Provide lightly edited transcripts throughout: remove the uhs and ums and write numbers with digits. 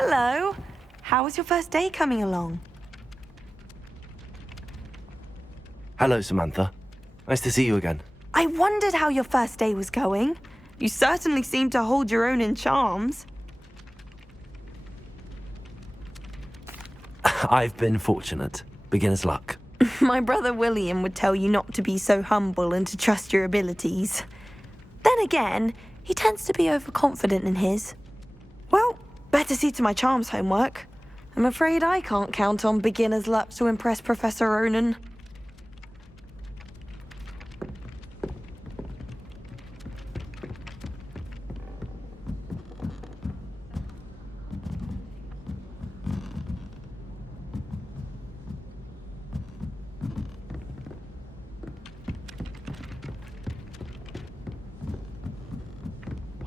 Hello. How was your first day coming along? Hello, Samantha. Nice to see you again. I wondered how your first day was going. You certainly seem to hold your own in charms. I've been fortunate. Beginner's luck. My brother William would tell you not to be so humble and to trust your abilities. Then again, he tends to be overconfident in his. Well, better see to my charms homework. I'm afraid I can't count on beginner's luck to impress Professor Ronan.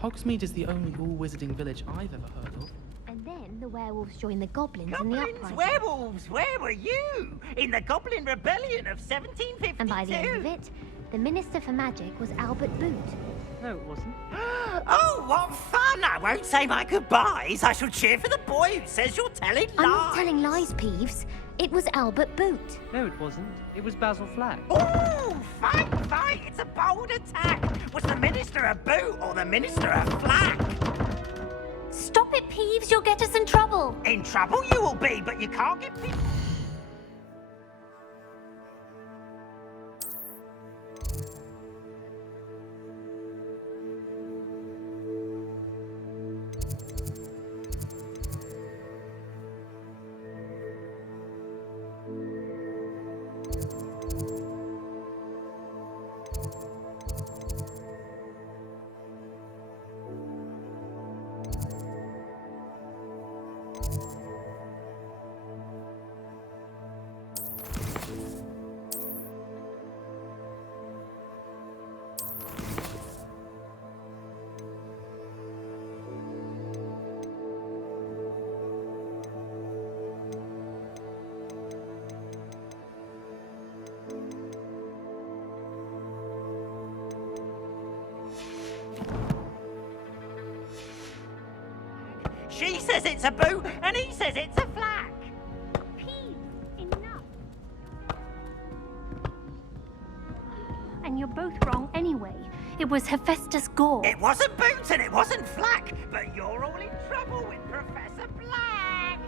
Hogsmeade is the only all-wizarding village I've ever heard of. And then the werewolves joined the goblins in the Goblins, uprising. werewolves, where were you? In the Goblin Rebellion of 1752. And by the end of it, the Minister for Magic was Albert Boot. No, it wasn't. Oh, what fun! I won't say my goodbyes. I shall cheer for the boy who says you're telling lies. I'm not telling lies, Peeves. It was Albert Boot. No, it wasn't. It was Basil Flack. Ooh, fight, fight! It's a bold attack. Was the Minister a boot or the Minister a flack? Stop it, Peeves. You'll get us in trouble. In trouble you will be, but you can't get people. She says it's a boot, and he says it's a flack. Peeves, enough. And you're both wrong anyway. It was Hephaestus Gore. It wasn't boot and it wasn't flack, but you're all in trouble with Professor Black.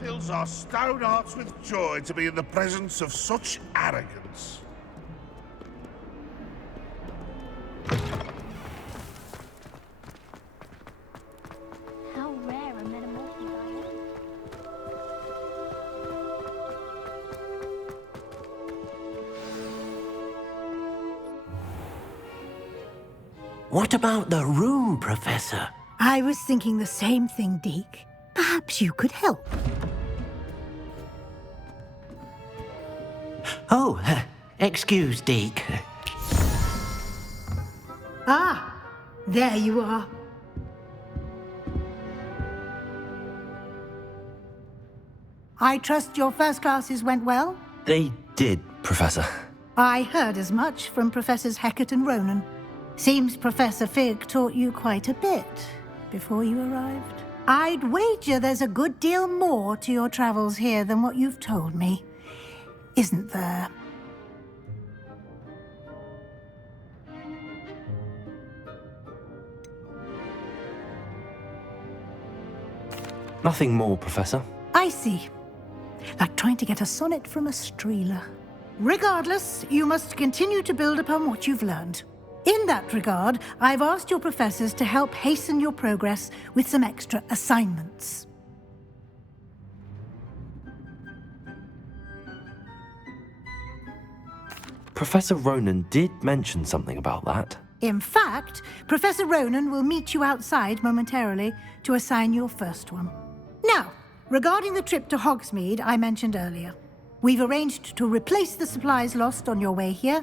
Fills our stout hearts with joy to be in the presence of such arrogance. How rare a metamorphosis I am. What about the room, Professor? I was thinking the same thing, Deke. Perhaps you could help. Oh, excuse, Deke. Ah, there you are. I trust your first classes went well? They did, Professor. I heard as much from Professors Hecat and Ronan. Seems Professor Fig taught you quite a bit before you arrived. I'd wager there's a good deal more to your travels here than what you've told me. Isn't there? Nothing more, Professor. I see. Like trying to get a sonnet from a streeler. Regardless, you must continue to build upon what you've learned. In that regard, I've asked your professors to help hasten your progress with some extra assignments. Professor Ronan did mention something about that. In fact, Professor Ronan will meet you outside momentarily to assign your first one. Now, regarding the trip to Hogsmeade I mentioned earlier, we've arranged to replace the supplies lost on your way here,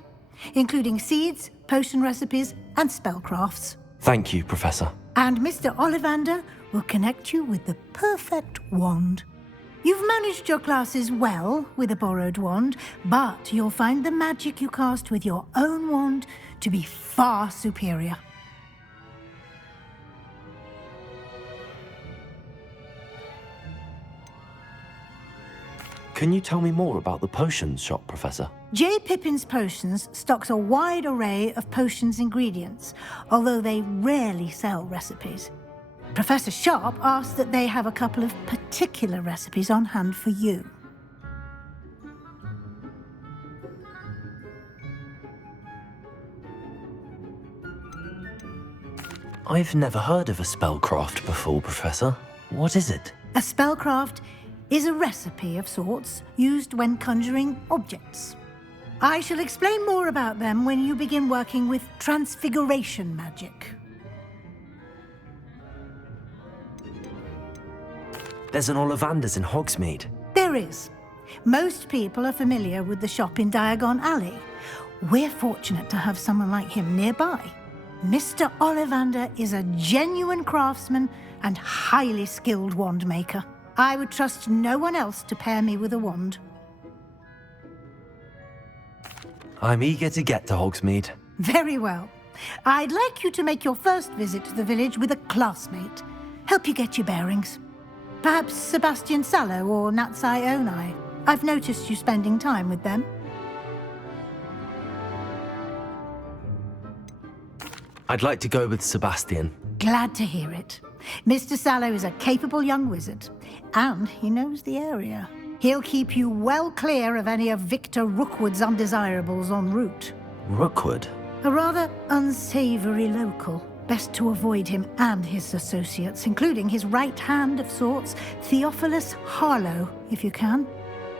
including seeds, potion recipes, and spellcrafts. Thank you, Professor. And Mr. Ollivander will connect you with the perfect wand. You've managed your classes well with a borrowed wand, but you'll find the magic you cast with your own wand to be far superior. Can you tell me more about the potions shop, Professor? J. Pippin's Potions stocks a wide array of potions ingredients, although they rarely sell recipes. Professor Sharp asked that they have a couple of particular recipes on hand for you. I've never heard of a spellcraft before, Professor. What is it? A spellcraft is a recipe of sorts used when conjuring objects. I shall explain more about them when you begin working with transfiguration magic. There's an Ollivander's in Hogsmeade. There is. Most people are familiar with the shop in Diagon Alley. We're fortunate to have someone like him nearby. Mr. Ollivander is a genuine craftsman and highly skilled wand maker. I would trust no one else to pair me with a wand. I'm eager to get to Hogsmeade. Very well. I'd like you to make your first visit to the village with a classmate. Help you get your bearings. Perhaps Sebastian Sallow or Natsai Onai. I've noticed you spending time with them. I'd like to go with Sebastian. Glad to hear it. Mr. Sallow is a capable young wizard, and he knows the area. He'll keep you well clear of any of Victor Rookwood's undesirables en route. Rookwood? A rather unsavory local. Best to avoid him and his associates, including his right hand of sorts, Theophilus Harlow, if you can.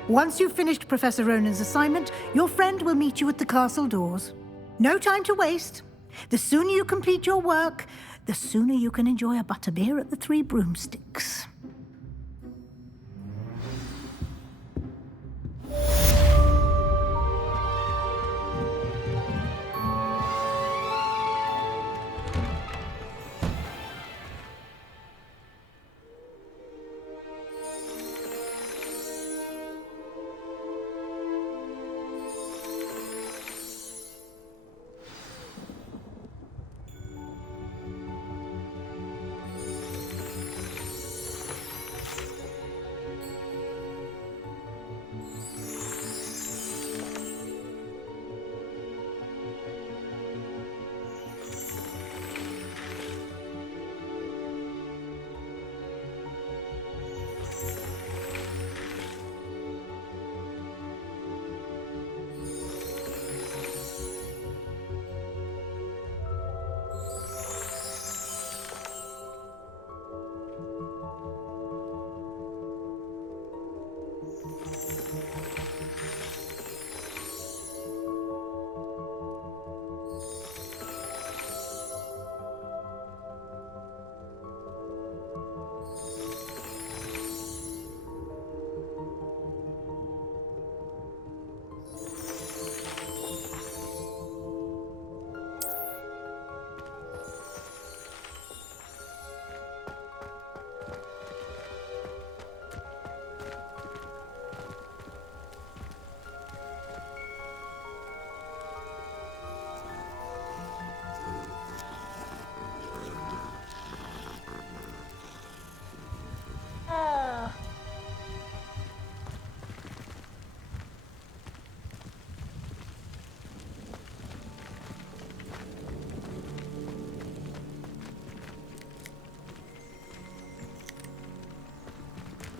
Once you've finished Professor Ronan's assignment, your friend will meet you at the castle doors. No time to waste. The sooner you complete your work, the sooner you can enjoy a butterbeer at the Three Broomsticks.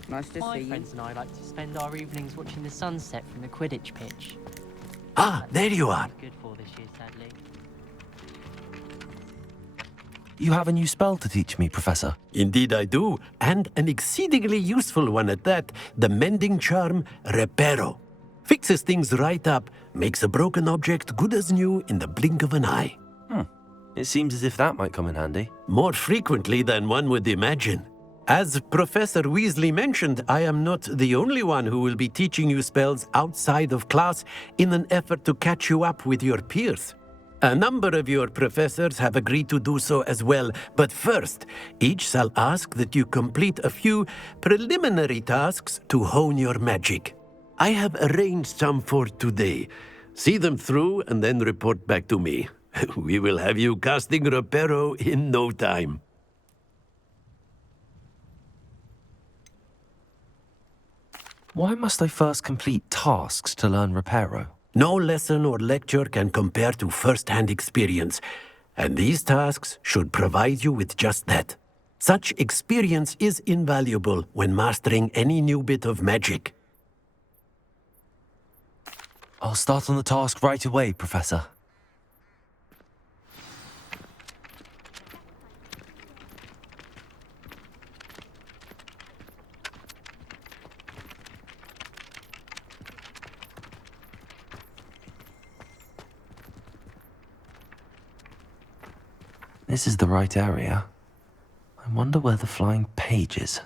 Nice to My see you. friends and I like to spend our evenings watching the sunset from the Quidditch pitch. Ah, there you are. Good for this year, sadly. You have a new spell to teach me, Professor. Indeed I do, and an exceedingly useful one at that, the mending charm Reparo. Fixes things right up, makes a broken object good as new in the blink of an eye. It seems as if that might come in handy. More frequently than one would imagine. As Professor Weasley mentioned, I am not the only one who will be teaching you spells outside of class in an effort to catch you up with your peers. A number of your professors have agreed to do so as well, but first, each shall ask that you complete a few preliminary tasks to hone your magic. I have arranged some for today. See them through and then report back to me. We will have you casting Reparo in no time. Why must I first complete tasks to learn Reparo? No lesson or lecture can compare to first-hand experience, and these tasks should provide you with just that. Such experience is invaluable when mastering any new bit of magic. I'll start on the task right away, Professor. this is the right area. I wonder where the flying page is.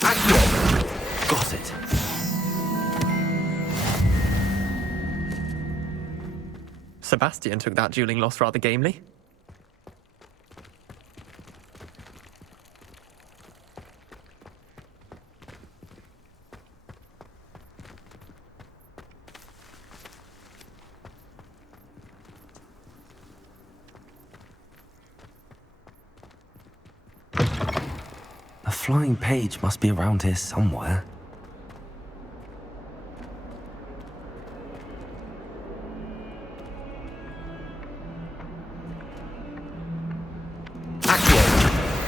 Got it. Sebastian took that dueling loss rather gamely. A flying page must be around here somewhere.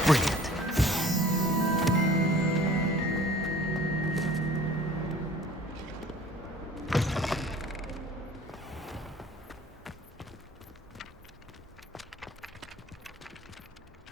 Brilliant.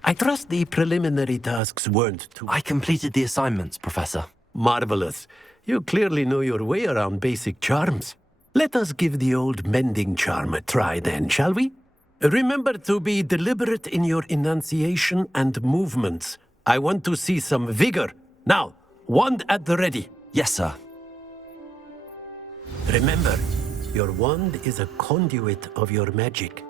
I trust the preliminary tasks weren't too... I completed the assignments, Professor. Marvelous. You clearly know your way around basic charms. Let us give the old mending charm a try then, shall we? Remember to be deliberate in your enunciation and movements. I want to see some vigor. Now, wand at the ready. Yes, sir. Remember, your wand is a conduit of your magic.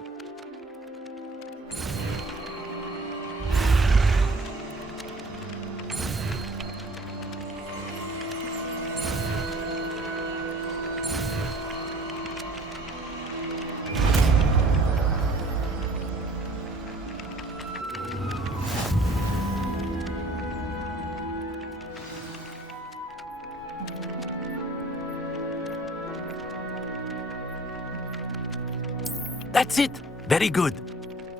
That's it. Very good.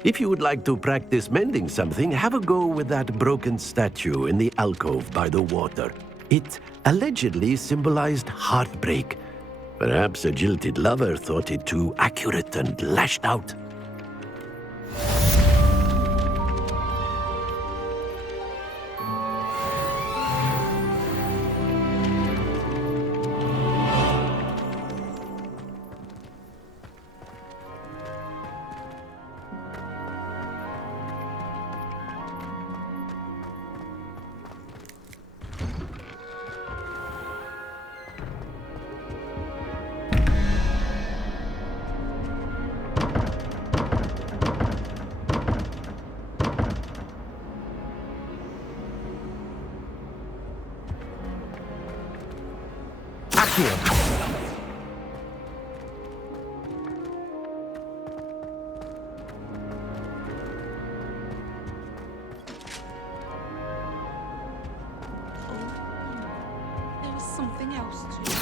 If you would like to practice mending something, have a go with that broken statue in the alcove by the water. It allegedly symbolized heartbreak. Perhaps a jilted lover thought it too accurate and lashed out. There was something else too.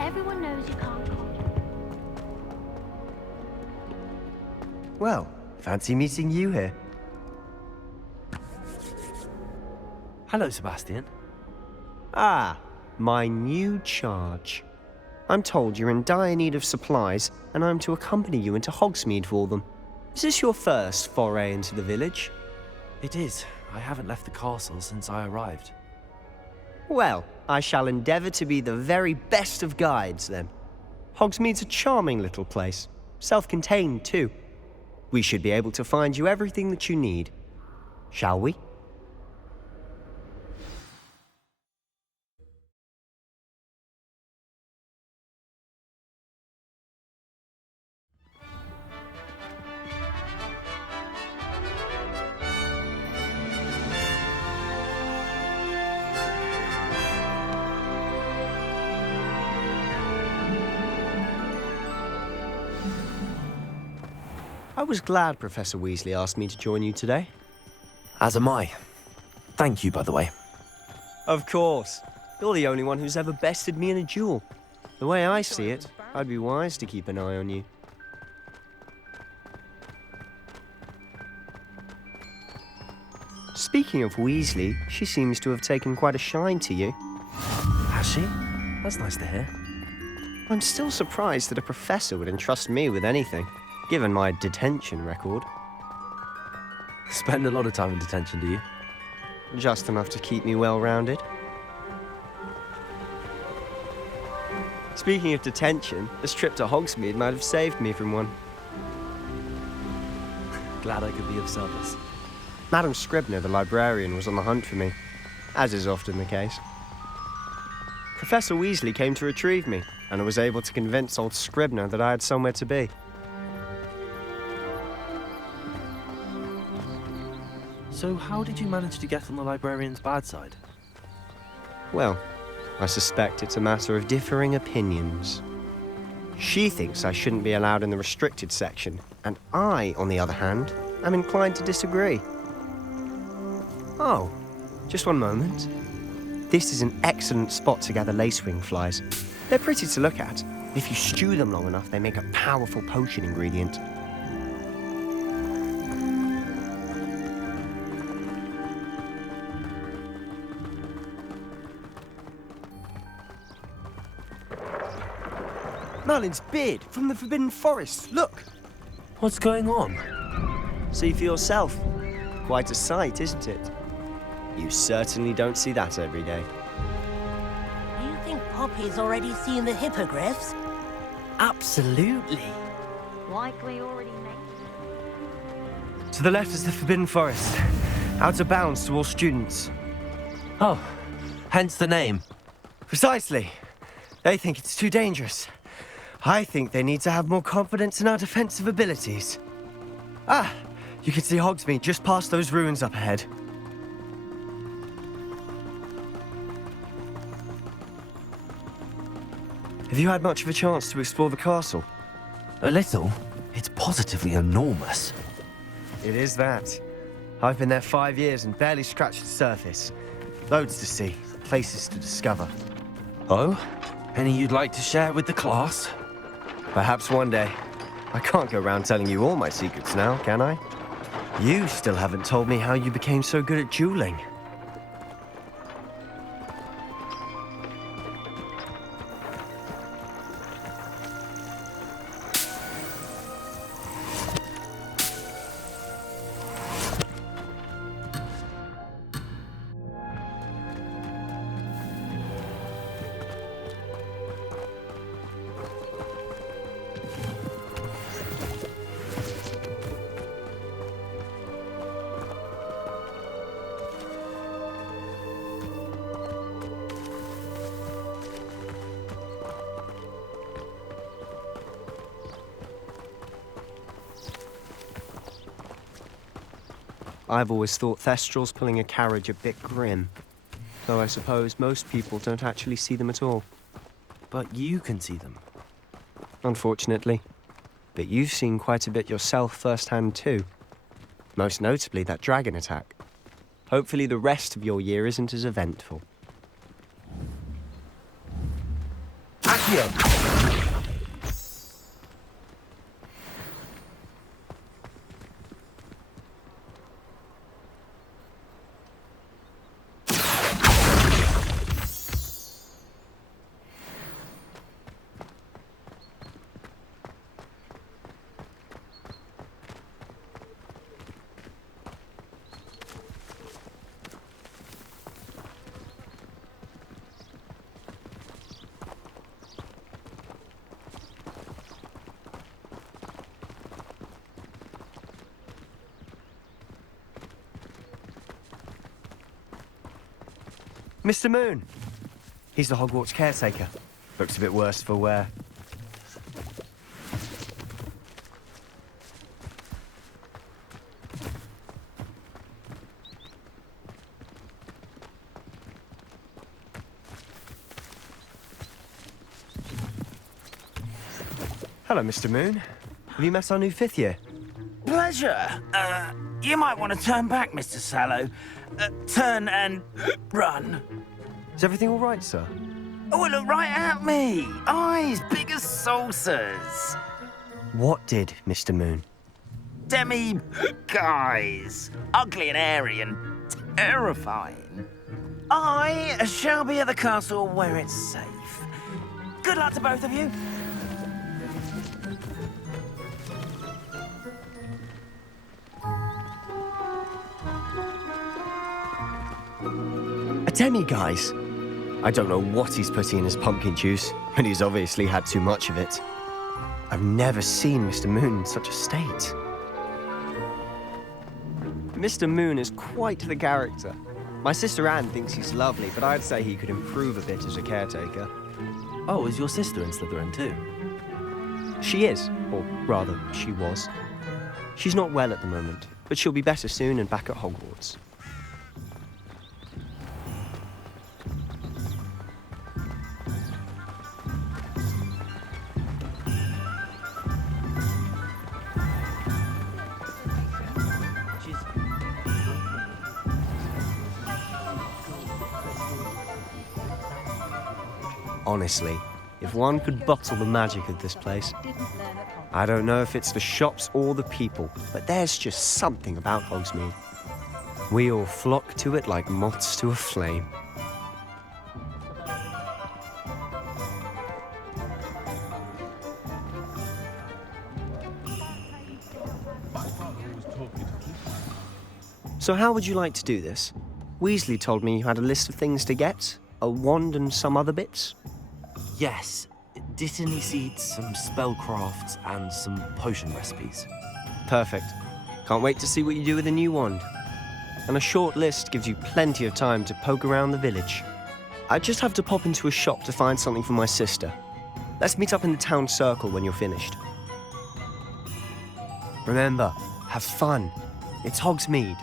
Everyone knows you can't conjure. Well, fancy meeting you here. Hello, Sebastian. Ah, my new charge. I'm told you're in dire need of supplies, and I'm to accompany you into Hogsmeade for them. Is this your first foray into the village? It is. I haven't left the castle since I arrived. Well, I shall endeavour to be the very best of guides, then. Hogsmeade's a charming little place. Self-contained, too. We should be able to find you everything that you need. Shall we? I was glad Professor Weasley asked me to join you today. As am I. Thank you, by the way. Of course. You're the only one who's ever bested me in a duel. The way I see it, I'd be wise to keep an eye on you. Speaking of Weasley, she seems to have taken quite a shine to you. Has she? That's nice to hear. I'm still surprised that a professor would entrust me with anything, given my detention record. Spend a lot of time in detention, do you? Just enough to keep me well-rounded. Speaking of detention, this trip to Hogsmeade might have saved me from one. Glad I could be of service. Madam Scribner, the librarian, was on the hunt for me, as is often the case. Professor Weasley came to retrieve me, and I was able to convince old Scribner that I had somewhere to be. So how did you manage to get on the librarian's bad side? Well, I suspect it's a matter of differing opinions. She thinks I shouldn't be allowed in the restricted section, and I, on the other hand, am inclined to disagree. Oh, just one moment. This is an excellent spot to gather lacewing flies. They're pretty to look at. If you stew them long enough, they make a powerful potion ingredient. Merlin's beard from the Forbidden Forest. Look! What's going on? See for yourself. Quite a sight, isn't it? You certainly don't see that every day. Do you think Poppy's already seen the hippogriffs? Absolutely. Likely already made. To the left is the Forbidden Forest. Out of bounds to all students. Oh, hence the name. Precisely. They think it's too dangerous. I think they need to have more confidence in our defensive abilities. Ah, you can see Hogsmeade just past those ruins up ahead. Have you had much of a chance to explore the castle? A little. It's positively enormous. It is that. I've been there 5 years and barely scratched the surface. Loads to see, places to discover. Oh? Any you'd like to share with the class? Perhaps one day. I can't go around telling you all my secrets now, can I? You still haven't told me how you became so good at dueling. I've always thought Thestrals pulling a carriage a bit grim. Though I suppose most people don't actually see them at all. But you can see them. Unfortunately. But you've seen quite a bit yourself firsthand too. Most notably that dragon attack. Hopefully the rest of your year isn't as eventful. Accio! Mr. Moon. He's the Hogwarts caretaker. Looks a bit worse for wear. Hello, Mr. Moon. Have you met our new fifth year? Pleasure. You might want to turn back, Mr. Sallow. Turn and run. Is everything all right, sir? Oh, look right at me. Eyes big as saucers. What did, Mr. Moon? Guys. Ugly and airy and terrifying. I shall be at the castle where it's safe. Good luck to both of you. A demi-guise? I don't know what he's putting in his pumpkin juice, but he's obviously had too much of it. I've never seen Mr. Moon in such a state. Mr. Moon is quite the character. My sister Anne thinks he's lovely, but I'd say he could improve a bit as a caretaker. Oh, is your sister in Slytherin too? She is, or rather, she was. She's not well at the moment, but she'll be better soon and back at Hogwarts. Honestly, if one could bottle the magic of this place. I don't know if it's the shops or the people, but there's just something about Hogsmeade. We all flock to it like moths to a flame. So how would you like to do this? Weasley told me you had a list of things to get, a wand and some other bits. Yes. Dittany seeds, some spellcrafts, and some potion recipes. Perfect. Can't wait to see what you do with the new wand. And a short list gives you plenty of time to poke around the village. I just have to pop into a shop to find something for my sister. Let's meet up in the town circle when you're finished. Remember, have fun. It's Hogsmeade.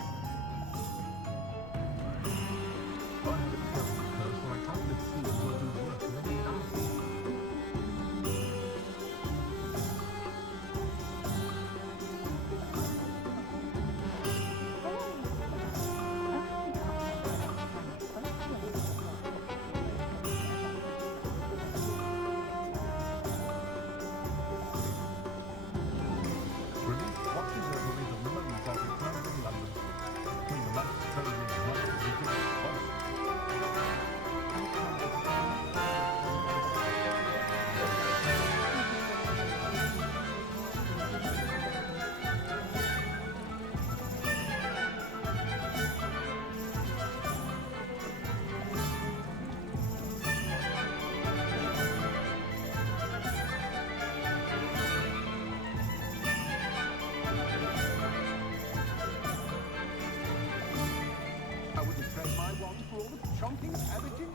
I would have trade my wand for all the chunking, averaging